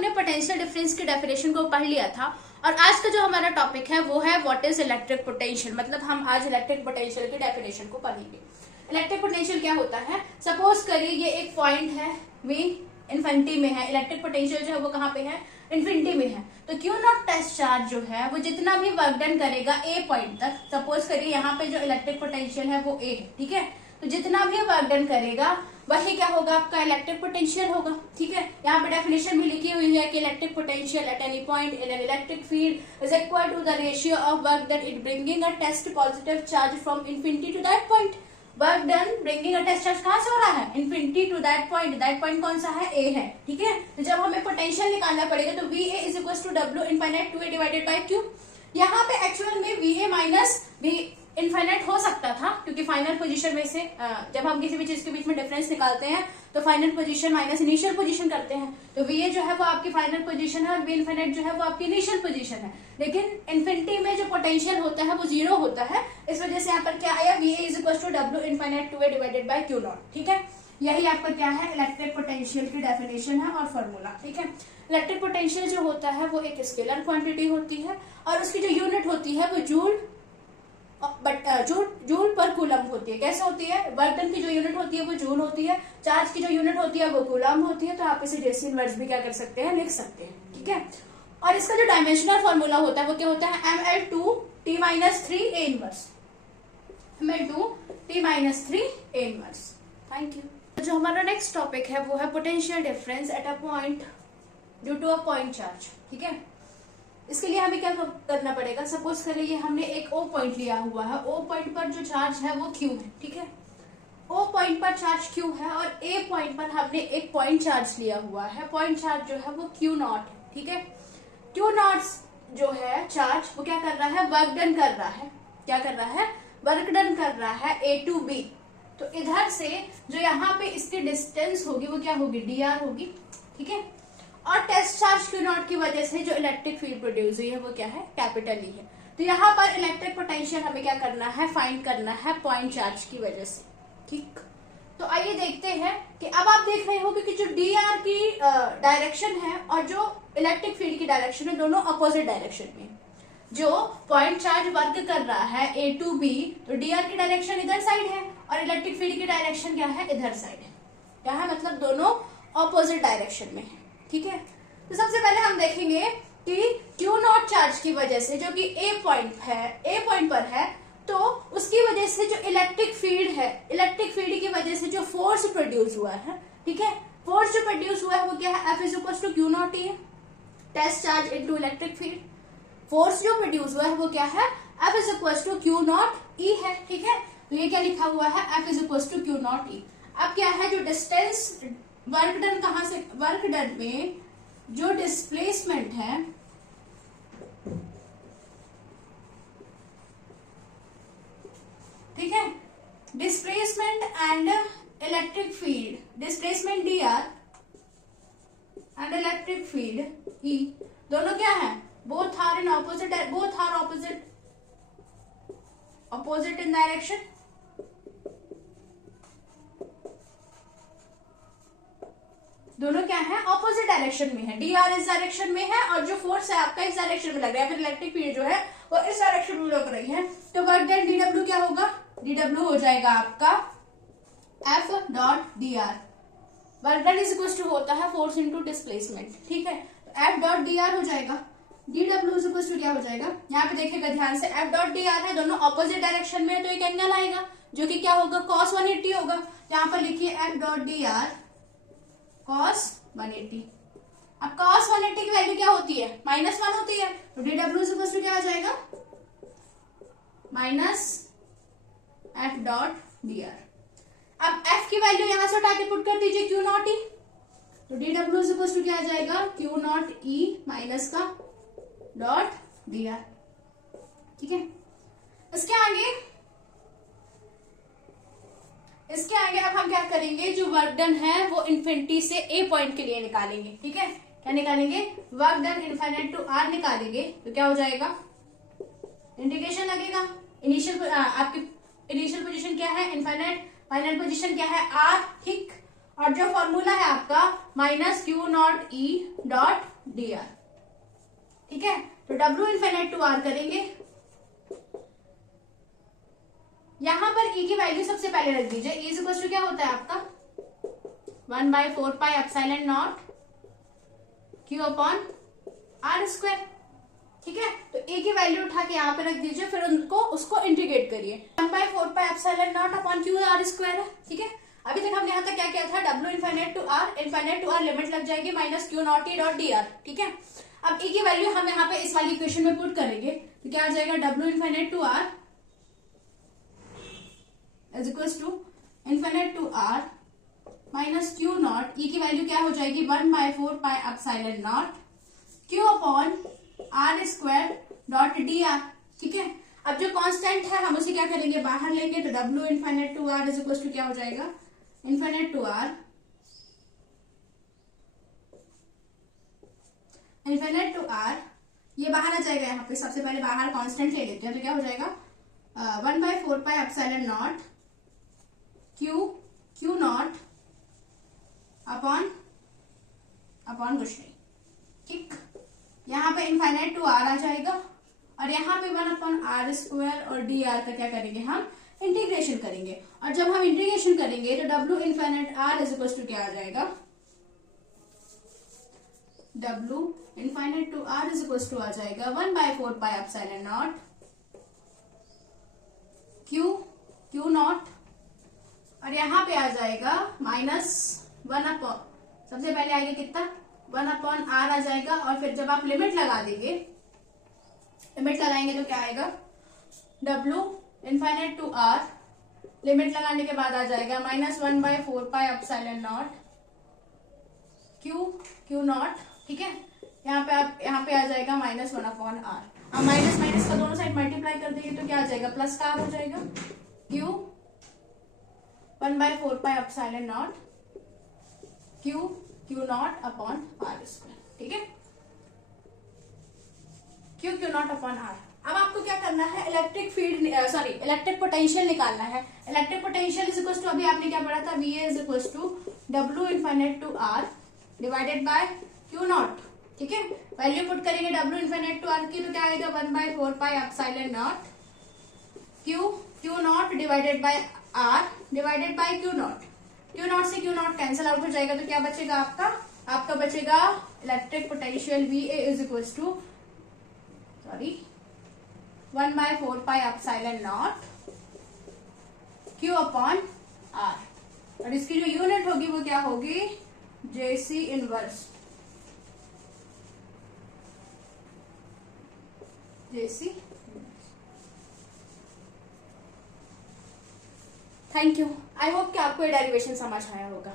हमने potential difference की definition को पढ़ लिया था और आज का जो हमारा टॉपिक है वो है व्हाट इज इलेक्ट्रिक पोटेंशियल। मतलब हम आज इलेक्ट्रिक पोटेंशियल की डेफिनेशन को पढ़ेंगे। इलेक्ट्रिक पोटेंशियल क्या होता है? सपोज करिए ये एक पॉइंट है, वी इन्फिनिटी में है। इलेक्ट्रिक पोटेंशियल जो है वो कहाँ पे है? इन्फिनिटी में है। तो क्यू नॉट टेस्ट चार्ज जो है वो जितना भी वर्क डन करेगा ए पॉइंट तक, सपोज करिए यहाँ पे जो इलेक्ट्रिक पोटेंशियल है वो ए है, ठीक है। तो जितना भी वर्क डन करेगा वही क्या होगा? आपका इलेक्ट्रिक पोटेंशियल होगा, ठीक है। यहाँ पे डेफिनेशन भी लिखी हुई है कि electric potential at any point in an electric field is equal to the ratio of work done it bringing a test positive charge from infinity to that point. Work done bringing a test charge कहाँ से हो रहा है? Infinity to that point. That point कौन सा है? ए है, ठीक है। तो जब हमें पोटेंशियल निकालना पड़ेगा तो V A is equal to W infinite to A divided by Q. यहाँ पे एक्चुअल में V A minus V infinite हो सकता था क्योंकि फाइनल पोजीशन में से जब हम किसी भी चीज के बीच में डिफरेंस निकालते हैं तो final position minus initial position करते हैं। तो वी ए जो है वो आपकी फाइनल पोजीशन है और वी इनफाइनाइट जो है वो आपकी इनिशियल पोजीशन है। लेकिन इन्फिनिटी में जो पोटेंशियल होता है वो जीरो होता है, इस वजह से यहाँ पर क्या आया? V A is equal to W infinite to A divided by Q naught, ठीक है। यही आपका क्या है? इलेक्ट्रिक पोटेंशियल की डेफिनेशन है और फॉर्मूला, ठीक है। इलेक्ट्रिक पोटेंशियल जो होता है वो एक स्केलर क्वांटिटी होती है और उसकी जो यूनिट होती है वो जूल जूल पर कूलम होती है। कैसे होती है? वर्क डन की जो यूनिट होती है वो जूल होती है, चार्ज की जो यूनिट होती है वो कूलम होती है। तो आप इसे जैसे इनवर्स भी क्या कर सकते हैं? लिख सकते हैं, ठीक है। और इसका जो डायमेंशनल फॉर्मूला होता है वो क्या होता है? ml2t - 3 a inverse. ml2t - 3 a inverse. Thank you. जो हमारा नेक्स्ट टॉपिक है वो है potential difference at a point due to a point charge, ठीक है। इसके लिए हमें क्या करना पड़ेगा? सपोज करिए हमने एक ओ पॉइंट लिया हुआ है, ओ पॉइंट पर जो चार्ज है वो क्यू है, ठीक है। ओ पॉइंट पर चार्ज क्यू है और ए पॉइंट पर हमने एक पॉइंट चार्ज लिया हुआ है। पॉइंट चार्ज जो है वो क्यू नॉट है, ठीक है। क्यू नॉट जो है चार्ज वो क्या कर रहा है? वर्क डन कर रहा है। क्या कर रहा है? वर्क डन कर रहा है ए टू बी। तो इधर से जो यहाँ पे इसकी डिस्टेंस होगी वो क्या होगी? डी आर होगी, ठीक है। और टेस्ट चार्ज क्यू नॉट की वजह से जो इलेक्ट्रिक फील्ड प्रोड्यूस हुई है वो क्या है? कैपिटल ई है। तो यहाँ पर इलेक्ट्रिक पोटेंशियल हमें क्या करना है? फाइंड करना है पॉइंट चार्ज की वजह से, ठीक। तो आइए देखते हैं कि अब आप देख रहे हो कि जो डी आर की डायरेक्शन है और जो इलेक्ट्रिक फील्ड की डायरेक्शन है दोनों अपोजिट डायरेक्शन में। जो पॉइंट चार्ज वर्क कर रहा है ए टू बी, तो डी आर की डायरेक्शन इधर साइड है और इलेक्ट्रिक फील्ड की डायरेक्शन क्या है? इधर साइड है। क्या है? मतलब दोनों अपोजिट डायरेक्शन में है, ठीक है। तो सबसे पहले हम देखेंगे कि क्यू नॉट चार्ज की वजह से जो कि ए पॉइंट पर है, तो उसकी वजह से जो इलेक्ट्रिक फील्ड है, इलेक्ट्रिक फील्ड की वजह से जो फोर्स प्रोड्यूस हुआ है, ठीक है। फोर्स जो प्रोड्यूस हुआ है वो क्या है? F is equal to q not E, test charge into electric field. Force जो प्रोड्यूस हुआ है वो क्या है? F is equal to q not E है, ठीक है। तो ये क्या लिखा हुआ है? F is equal to q not E. अब क्या है? जो डिस्टेंस वर्क डन कहां से? वर्क डन में जो डिस्प्लेसमेंट है, ठीक है, displacement and electric field, displacement D R and electric field E, दोनों क्या है? Both are in opposite, both are opposite in direction. दोनों क्या है? ऑपोजिट डायरेक्शन में है। डी आर इस डायरेक्शन में है और जो फोर्स है आपका इस डायरेक्शन में लग रहा है, फिर इलेक्ट्रिक फील्ड जो है वो इस डायरेक्शन में लग रही है। तो वर्क डन डी डब्ल्यू क्या होगा? डी डब्ल्यू हो जाएगा आपका F dot D R. Work done is equal to होता है फोर्स इंटू डिस्प्लेसमेंट, ठीक है। तो एफ डॉट डी आर हो जाएगा। D W is equal to क्या हो जाएगा? यहाँ पे देखिएगा ध्यान से, एफ डॉट डी आर है, दोनों ऑपोजिट डायरेक्शन में है, तो एक एंगल आएगा जो कि क्या होगा? cos 180 होगा। यहाँ पर लिखिए F dot D are cos 180। अब cos 180 की वैल्यू क्या होती है? -1 होती है। तो D W is equal to क्या हो जाएगा? Minus F dot D R. अब एफ की वैल्यू यहां से उठा के पुट कर दीजिए क्यू नॉट ई। तो D W is equal to क्या आ जाएगा? क्यू नॉट ई माइनस का डॉट डी आर, ठीक है। इसके आगे अब हम क्या करेंगे? जो वर्क डन है वो इन्फिनिटी से ए पॉइंट के लिए निकालेंगे, ठीक है। क्या निकालेंगे? Work done infinite to R निकालेंगे। तो क्या हो जाएगा? इंटीग्रेशन लगेगा। इनिशियल आपकी इनिशियल पोजीशन क्या है? इनफाइनाइट। फाइनल पोजीशन क्या है? आर, ठीक। और जो फॉर्मूला है आपका minus Q not E dot D R. ठीक है, तो W इनफाइनाइट टू R करेंगे। यहां पर E की वैल्यू सबसे पहले रख दीजिए। E इज इक्वल टू क्या होता है आपका 1/4 pi epsilon not Q upon R square. ठीक है, तो ए की वैल्यू उठा के यहाँ पे रख दीजिए, फिर उसको इंटीग्रेट करिए। 1/4 pi epsilon not upon Q R square है। ठीक है, अभी तक हमने यहाँ तक क्या किया था, W infinite to R limit लग जाएगी minus Q not E dot D R. ठीक है, अब E की वैल्यू हम यहाँ पे इस वाली इक्वेशन में पुट करेंगे, तो क्या आ जाएगा W infinite to R is equal to infinite to R minus Q not, E की वैल्यू क्या हो जाएगी 1/4 pi epsilon not Q upon R square dot D R. ठीक है, अब जो कांस्टेंट है हम उसे क्या करेंगे, बाहर लेंगे, तो W infinite to R is equal to क्या हो जाएगा infinite to R infinite to R, ये बाहर आ जाएगा। यहाँ पे सबसे पहले बाहर कांस्टेंट ले लेते हैं, तो क्या हो जाएगा 1/4 pi epsilon not Q not upon कुछ नहीं। ठीक, यहाँ पे इनफाइनाइट टू R आ जाएगा, और यहाँ पे 1/r स्क्वायर और डी आर का क्या करेंगे, हम इंटीग्रेशन करेंगे। और जब हम इंटीग्रेशन करेंगे तो W infinite R is equal to क्या आ जाएगा, W infinite to R is equal to आ जाएगा 1/4 pi epsilon not Q nought, और यहाँ पे आ जाएगा माइनस 1 अपॉन, सबसे पहले आएगा कितना 1/r आ जाएगा, और फिर जब आप लिमिट लगा देंगे, लिमिट लगाएंगे तो क्या आएगा W infinite to R, limit लगाने के बाद आ जाएगा minus 1/4 pi epsilon not Q naught. ठीक है, यहाँ पे आ जाएगा माइनस 1/r। अब माइनस माइनस का दोनों साइड मल्टीप्लाई कर देंगे तो क्या आ जाएगा प्लस का R हो जाएगा, Q 1/4 pi epsilon not Q not upon R square. ठीक है, क्यू नॉट अपॉन R। अब आपको क्या करना है, इलेक्ट्रिक पोटेंशियल निकालना है। Electric potential is equal to, अभी आपने क्या पढ़ा था, VA is equal to W infinite to R divided by Q naught. ठीक है, वैल्यू पुट करेंगे W इनफाइनाइट टू R की, तो क्या आएगा 1/4 pi epsilon not Q naught divided by R divided by Q naught. Q naught से Q naught cancel out हो जाएगा, तो क्या बचेगा आपका बचेगा electric potential VA is equal to 1/4 pi epsilon not Q upon R, और इसकी जो यूनिट होगी वो क्या होगी JC inverse. Thank you, I hope कि आपको ये डेरिवेशन समझ आया होगा।